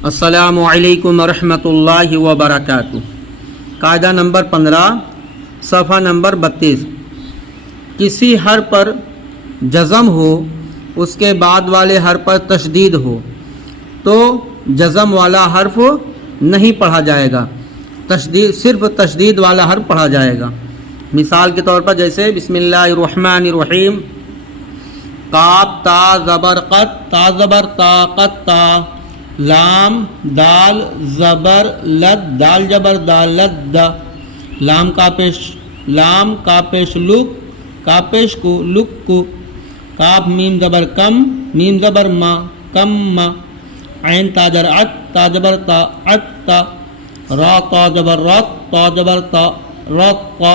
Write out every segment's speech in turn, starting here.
अस्सलामु अलैकुम रहमतुल्लाहि व बरकातुहू। कायदा नंबर 15 सफ़ा नंबर 32। किसी हर पर जज़म हो उसके बाद वाले हर पर तशदीद हो तो जज़म वाला हर्फ नहीं पढ़ा जाएगा, सिर्फ तशदीद वाला हर्फ पढ़ा जाएगा। मिसाल के तौर पर जैसे बिस्मिल्लाहिर्रहमानिर्रहीम, काफ ता ज़बर क़त, ता ज़बर ता क़त ता, लाम दाल ज़बर लद, दाल ज़बर दाल लद, लाम का पेश लुक, का पेश को लुक को, काफ मीम ज़बर कम, मीम ज़बर मा कम मा, ऐन ताजर अत, ताजबर ता अत ता, रा ता ज़बर रत, ता ज़बर ता रत ता,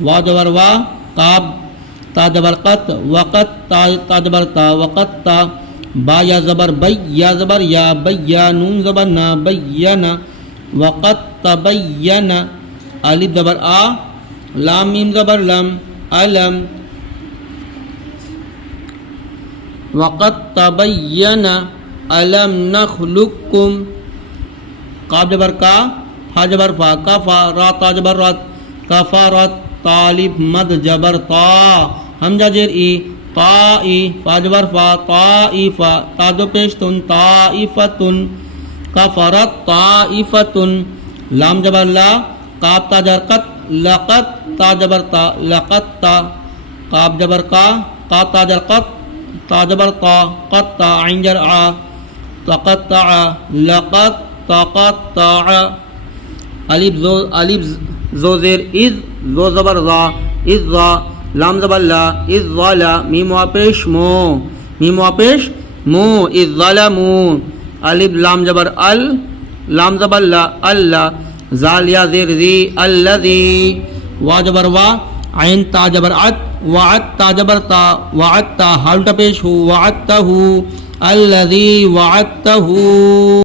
वा ज़बर वा, काफ ता ज़बर क़त, वक़त ता ज़बर ता वक़त ता, बा या ज़बर बै, या ज़बर या बैया, नून ज़बर ना बैयना, वक़त तबय्यना, अलिफ ज़बर आ, लाम मीम ज़बर लम, अलम, वक़त तबय्यना अलम नख़लुक़कुम, काफ ज़बर का, फा ज़बर फा, कफ़ा, रा ता ज़बर रत, कफ़रत, तालिब मद ज़बर ता, हमजा जेर ई, ताई, फा ज़बर फा, ताइफा, ता दो पेश तुन, ताइफतुन, कफ़रत ताइफतुन, लाम ज़बर ला, काफ ता ज़बर क़त, लक़त, ता ज़बर ता लक़त ता, काफ ज़बर का ता ज़बर क़त, ता ज़बर ता क़त ता, ऐन ज़र आ, तक़त्ता, लक़त तक़त्ता, अलिफ ज़ो ज़ेर इज़, ज़ो ज़बर ज़ा, इज़्ज़ा, लाम ज़बर ला, इज़्ज़ला, मीम वापेश मो, मीम वापेश मो, इज़्ज़लमू, अलिफ लाम ज़बर अल, लाम ज़बर ला, अल्ला, ज़ाल या ज़ेर ज़ी, अल्लज़ी, वा ज़बर वा, ऐन ता ज़बर अत, वअत ता ज़बर ता वअत ता, हाल पेश हु, वअतहु, अल्लज़ी वअतहु।